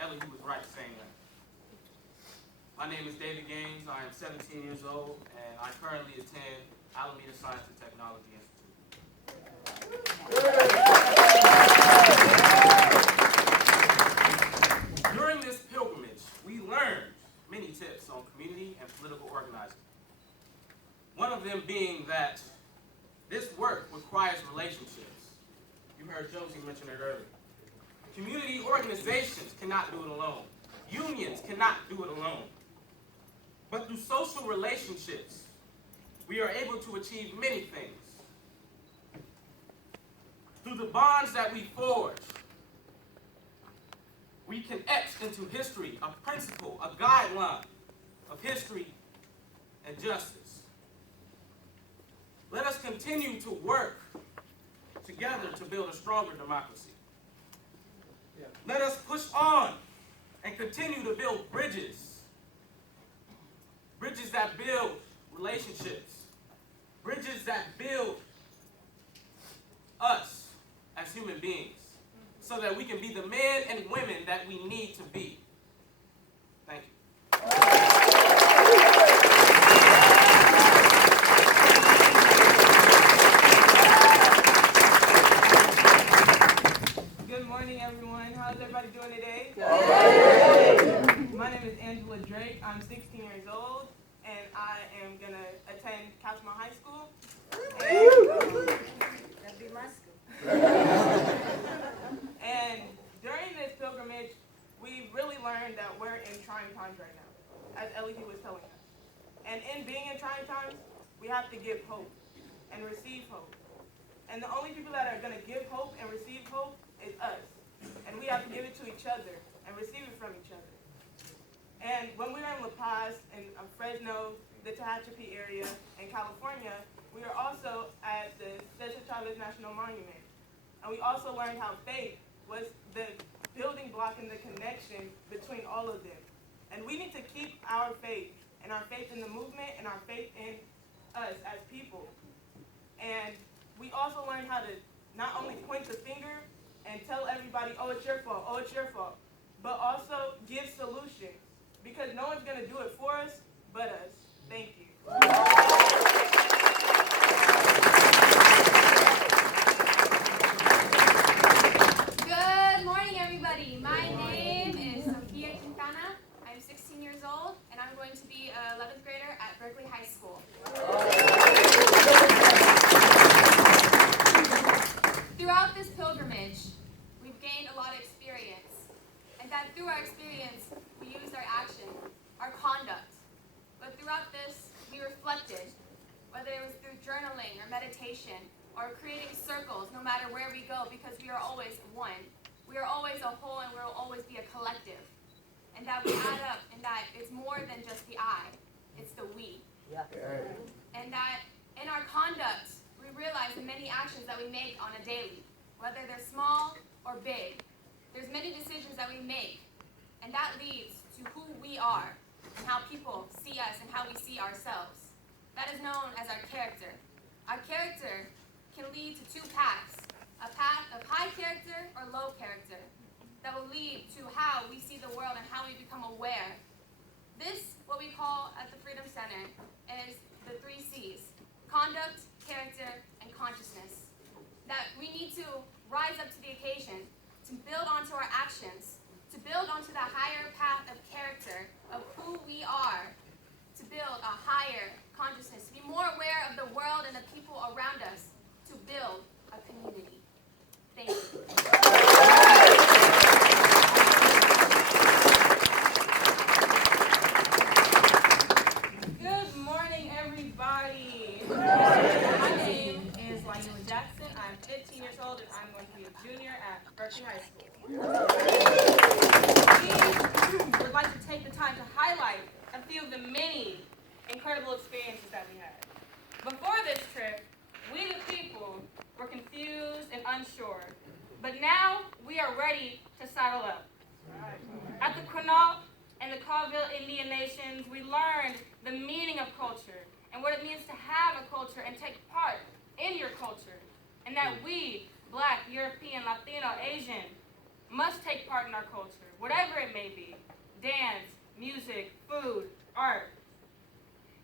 Elihu was right saying that. My name is David Gaines. I am 17 years old, and I currently attend Alameda Science and Technology Institute. During this pilgrimage, we learned many tips on community and political organizing. One of them being that this work requires relationships. You heard Josie mention it earlier. Community organizations cannot do it alone. Unions cannot do it alone. But through social relationships, we are able to achieve many things. Through the bonds that we forge, we can etch into history a principle, a guideline of history and justice. Let us continue to work together to build a stronger democracy. Let us push on and continue to build bridges. Bridges that build relationships. Bridges that build us as human beings so that we can be the men and women that we need to be. Thank you. Good morning, everyone. How's everybody doing today? My name is Angela Drake. I'm 16 years old, and I am going to attend Camacho High School. That'd be my school. And during this pilgrimage, we really learned that we're in trying times right now, as Elihu was telling us. And in being in trying times, we have to give hope and receive hope. And the only people that are going to give hope and receive hope is us. And we have to give it to each other and receive it from each other. And when we were in La Paz, in Fresno, the Tehachapi area, in California, we were also at the Cesar Chavez National Monument. And we also learned how faith was the building block and the connection between all of them. And we need to keep our faith, and our faith in the movement, and our faith in us as people. And we also learned how to not only point the finger and tell everybody, oh, it's your fault, oh, it's your fault, but also give solutions. Because no one's going to do it for us but us. Thank you. Good morning, everybody. My name is Sophia Quintana. I'm 16 years old, and I'm going to be an 11th grader at Berkeley High School. Throughout this pilgrimage, we've gained a lot of experience, and that through our experience, we used our action, our conduct. But throughout this, we reflected, whether it was through journaling or meditation or creating circles, no matter where we go, because we are always one. We are always a whole, and we will always be a collective. And that we add up, and that it's more than just the I, it's the we. Yeah. And that in our conduct, we realize the many actions that we make on a daily, whether they're small or big. There's many decisions that we make, and that leads to who we are and how people see us and how we see ourselves. That is known as our character. Our character can lead to two paths, a path of high character or low character, that will lead to how we see the world and how we become aware. This, what we call at the Freedom Center, is the 3 C's: conduct, character, and consciousness. That we need to rise up to the occasion, to build onto our actions, to build onto the higher path of character, of who we are, to build a higher consciousness, to be more aware of the world and the people around us, to build a community. Thank you. Good morning, everybody. My name is Elihu Jackson. I'm 15 years old, and I'm going to be a junior at Berkeley High School. We would like to take the time to highlight a few of the many incredible experiences that we had. Before this trip, we the people were confused and unsure, but now we are ready to saddle up. At the Quinault and the Colville Indian Nations, we learned the meaning of culture and what it means to have a culture and take part in your culture, and that we, Black, European, Latino, Asian, must take part in our culture, whatever it may be: dance, music, food, art.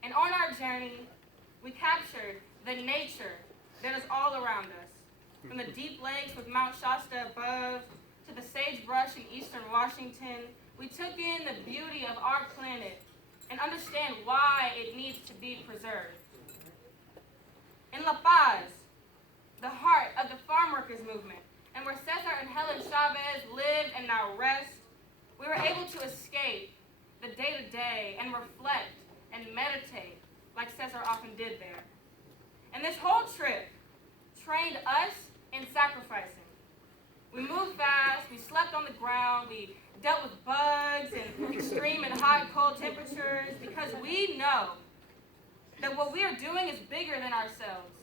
And on our journey, we captured the nature that is all around us, from the deep lakes with Mount Shasta above to the sagebrush in eastern Washington. We took in the beauty of our planet and understand why it needs to be preserved. In La Paz, the heart of the farm workers movement, and where Cesar and Helen Chavez lived and now rest, we were able to escape the day-to-day and reflect and meditate like Cesar often did there. And this whole trip trained us in sacrificing. We moved fast, we slept on the ground, we dealt with bugs and extreme and hot, cold temperatures, because we know that what we are doing is bigger than ourselves.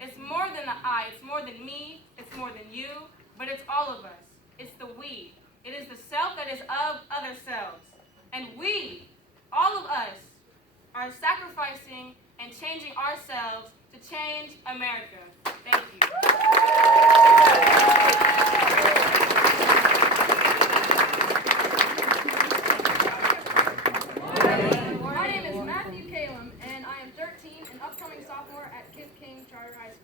It's more than the I, it's more than me, it's more than you, but it's all of us. It's the we. It is the self that is of other selves. And we, all of us, are sacrificing and changing ourselves to change America. Thank you. My name is Matthew Calum, and I am 13 and upcoming sophomore at Kip King Charter High School.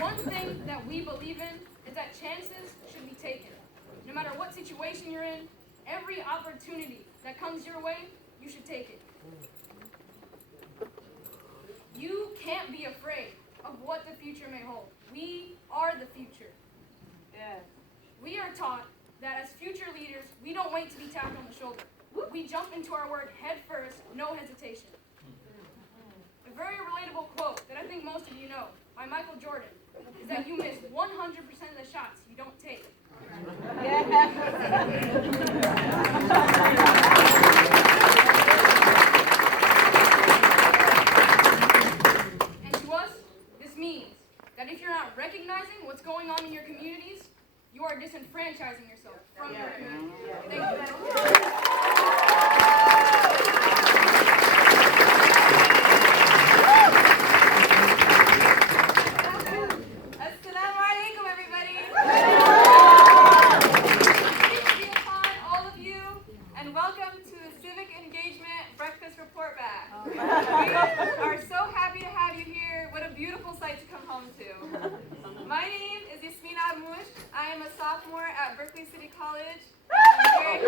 One thing that we believe in is that chances should be taken. No matter what situation you're in, every opportunity that comes your way, you should take it. You can't be afraid of what the future may hold. We are the future. Yeah. We are taught that as future leaders, we don't wait to be tapped on the shoulder. We jump into our work head first, no hesitation. A very relatable quote that I think most of you know by Michael Jordan is that you miss 100% of the shots you don't take. And to us, this means that if you're not recognizing what's going on in your communities, you are disenfranchising yourself from your community. Thank you. Assalamu alaikum, everybody. Peace be upon all of you, and welcome to the Civic Engagement Breakfast Report Back. We are so happy to have you here. What a beautiful sight to come home to. My name is Yasmina Abmush. I am a sophomore at Berkeley City College. I'm very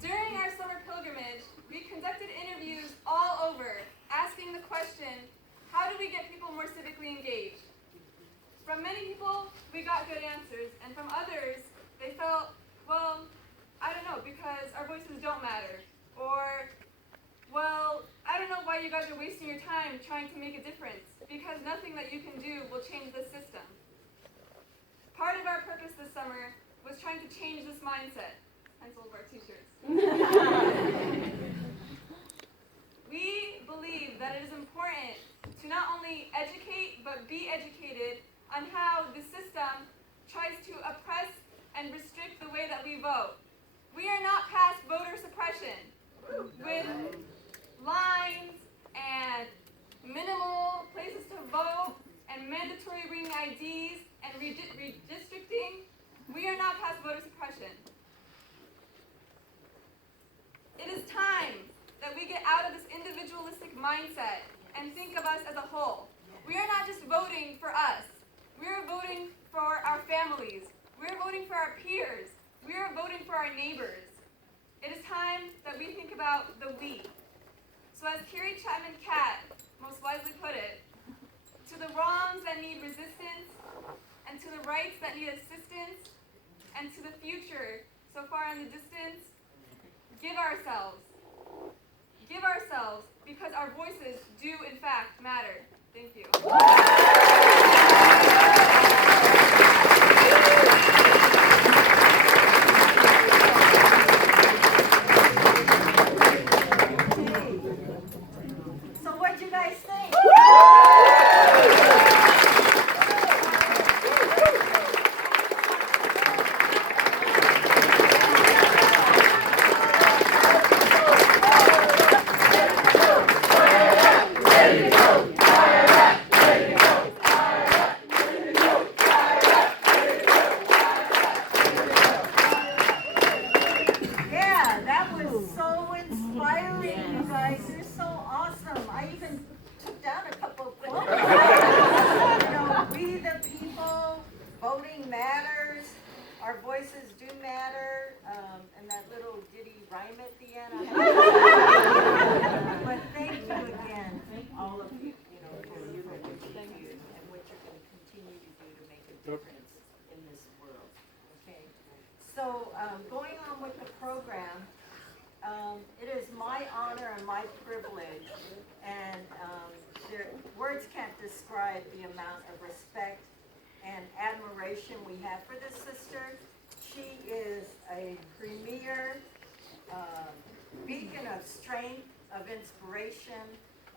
During our summer pilgrimage, we conducted interviews all over, asking the question, how do we get people more civically engaged? From many people, we got good answers, and from others, they felt, well, I don't know, because our voices don't matter. Or, well, I don't know why you guys are wasting your time trying to make a difference, because nothing that you can do will change the system. Part of our purpose this summer was trying to change this mindset. Hence all of our t-shirts. We believe that it is important to not only educate, but be educated on how the system tries to oppress and restrict the way that we vote. We are not past voter suppression with lines and minimal places to vote and mandatory bringing IDs and redistricting. We are not past voter suppression. It is time that we get out of this individualistic mindset and think of us as a whole. We are not just voting for us. We are voting for our families. We are voting for our peers. We are voting for our neighbors. It is time that we think about the we. So as Carrie Chapman Catt most wisely put it, to the wrongs that need resistance, and to the rights that need assistance, and to the future so far in the distance, give ourselves. Give ourselves, because our voices do in fact matter. Thank you. So what'd you guys think? difference in this world, okay? So, going on with the program, it is my honor and my privilege, and words can't describe the amount of respect and admiration we have for this sister. She is a premier beacon of strength, of inspiration,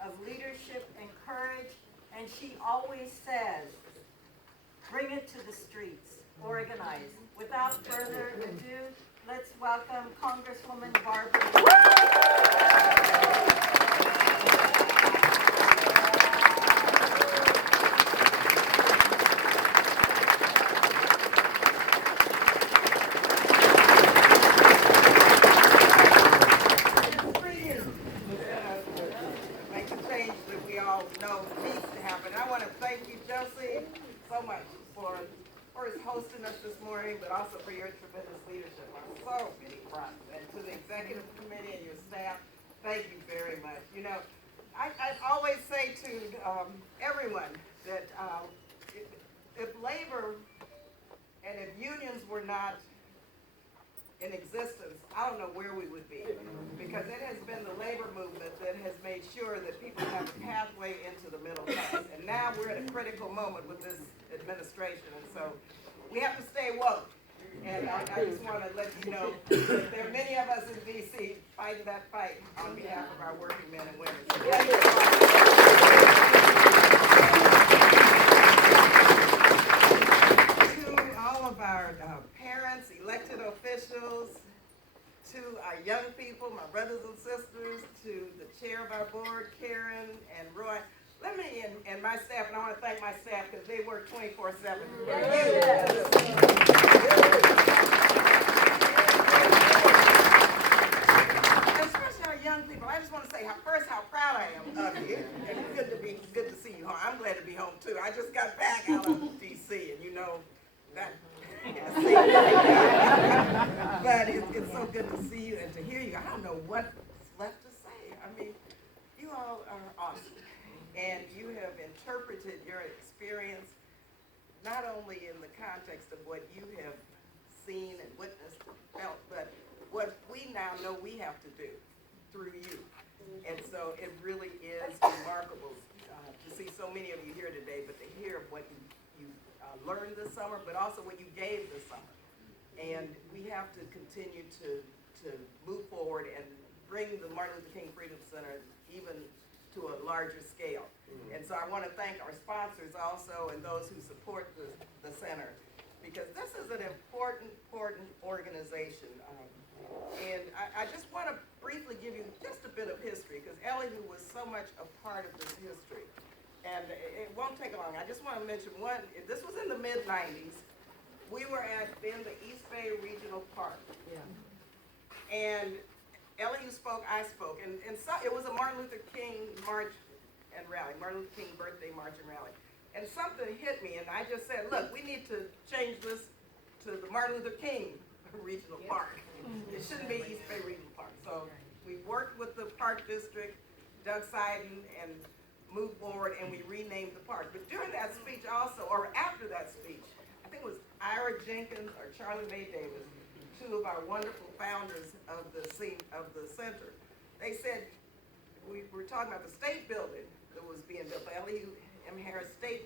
of leadership and courage, and she always says, bring it to the streets, organize. Without further ado, let's welcome Congresswoman Barbara. Make the change that we all know needs to happen. I want to thank you, Josie, so much for first hosting us this morning, but also for your tremendous leadership on so many fronts. And to the executive committee and your staff, thank you very much. You know, I always say to everyone that if labor and if unions were not in existence, I don't know where we would be, because it has been the labor movement that has made sure that people have a pathway into the middle class. And now we're at a critical moment with this administration, and so we have to stay woke. And I just want to let you know that there are many of us in D.C. fighting that fight on behalf of our working men and women. So thank you. To all of our parents, elected officials, to our young people, my brothers and sisters, to the chair of our board, Karen and Roy. Let me, and my staff, and I want to thank my staff because they work 24/7 for you. Especially our young people. I just want to say first how proud I am of you. And it's good to see you home. I'm glad to be home too. I just got back out of D.C. and you know that. But it's so good to see you and to hear you. I don't know what's left to say. I mean, you all are awesome. And you have interpreted your experience not only in the context of what you have seen and witnessed and felt, but what we now know we have to do through you. And so it really is remarkable to see so many of you here today, but to hear what you learned this summer, but also what you gave this summer. And we have to continue to move forward and bring the Martin Luther King Freedom Center even to a larger scale. And so I want to thank our sponsors also and those who support the center, because this is an important organization. And I just want to briefly give you just a bit of history, because Elihu was so much a part of this history. And it won't take long. I just want to mention one. This was in the mid-90s. We were at then the East Bay Regional Park. Yeah. And Elihu spoke, I spoke, and so it was a Martin Luther King march and rally, Martin Luther King birthday march and rally. And something hit me, and I just said, look, we need to change this to the Martin Luther King Regional Park. It shouldn't be East Bay Regional Park. So we worked with the Park District, Doug Seiden, and moved forward, and we renamed the park. But during that speech also, or after that speech, I think it was Ira Jenkins or Charlie Mae Davis, two of our wonderful founders of the center. They said, we were talking about the state building that was being built, the Elihu M. Harris State